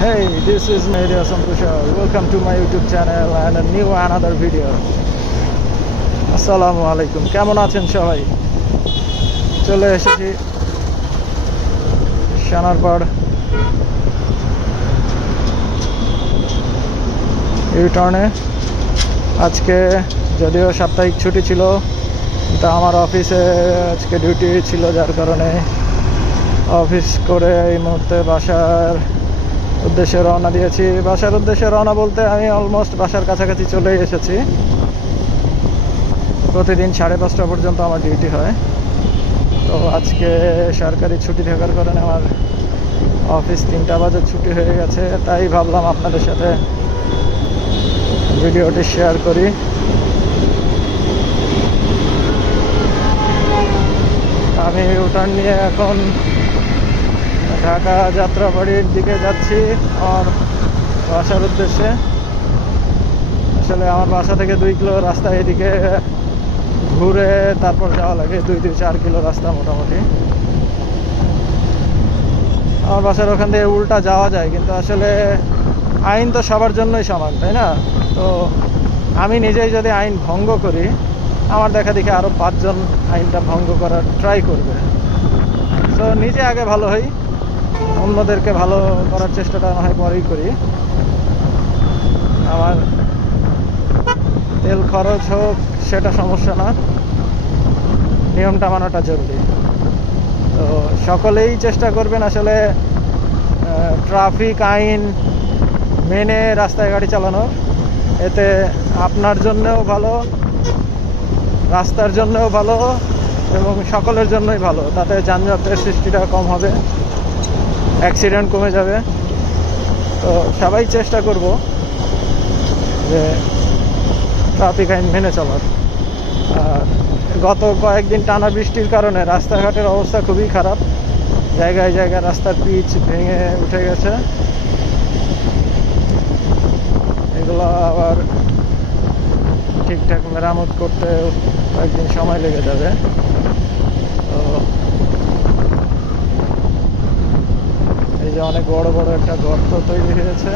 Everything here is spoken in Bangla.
Hey, this is Media Sampusha. Welcome to my YouTube channel and a new another video. আসসালামু আলাইকুম, কেমন আছেন সবাই? চলে এসেছি সানারপাড় ইউটার্নে। আজকে যদিও সাপ্তাহিক ছুটি ছিল, তা আমার অফিসে আজকে ডিউটি ছিল, যার কারণে অফিস করে এই মুহূর্তে বাসার উদ্দেশ্যে রওনা দিয়েছি। বাসার উদ্দেশ্যে রওনা বলতে আমি অলমোস্ট বাসার কাছাকাছি চলেই এসেছি। প্রতিদিন 5:30 পর্যন্ত আমার ডিউটি হয়, তো আজকে সরকারি ছুটি থাকার কারণে আমার অফিস 3টা বাজে ছুটি হয়ে গেছে। তাই ভাবলাম আপনাদের সাথে ভিডিওটি শেয়ার করি। আমি ইউটার্ন নিয়ে এখন ঢাকা যাত্রাবাড়ির দিকে যাচ্ছি আমার বাসার উদ্দেশ্যে। আসলে আমার বাসা থেকে 2 কিলো রাস্তা এদিকে ঘুরে তারপর যাওয়া লাগে, 2-4 কিলো রাস্তা মোটামুটি। আমার বাসার ওখান থেকে উল্টা যাওয়া যায়, কিন্তু আসলে আইন তো সবার জন্যই সমান, তাই না? তো আমি নিজেই যদি আইন ভঙ্গ করি, আমার দেখা দেখি আরও 5 জন আইনটা ভঙ্গ করার ট্রাই করবে। তো নিজে আগে ভালো হই, অন্যদেরকে ভালো করার চেষ্টাটা না হয় পরেই করি। আমার তেল খরচ হোক সেটা সমস্যা না, নিয়মটা মানাটা জরুরি। তো সকলেই চেষ্টা করবেন আসলে ট্রাফিক আইন মেনে রাস্তায় গাড়ি চালানোর। এতে আপনার জন্যও ভালো, রাস্তার জন্যও ভালো এবং সকলের জন্যই ভালো। তাতে যানজটের সৃষ্টিটা কম হবে, অ্যাক্সিডেন্ট কমে যাবে। তো সবাই চেষ্টা করব যে ট্রাফিক আইন মেনে চলার। আর গত কয়েকদিন টানা বৃষ্টির কারণে রাস্তাঘাটের অবস্থা খুবই খারাপ, জায়গায় জায়গায় রাস্তার পিচ ভেঙে উঠে গেছে। এগুলো আবার ঠিকঠাক মেরামত করতে কয়েকদিন সময় লেগে যাবে। তো এই যে অনেক বড় বড় একটা গর্ত তৈরি হয়েছে,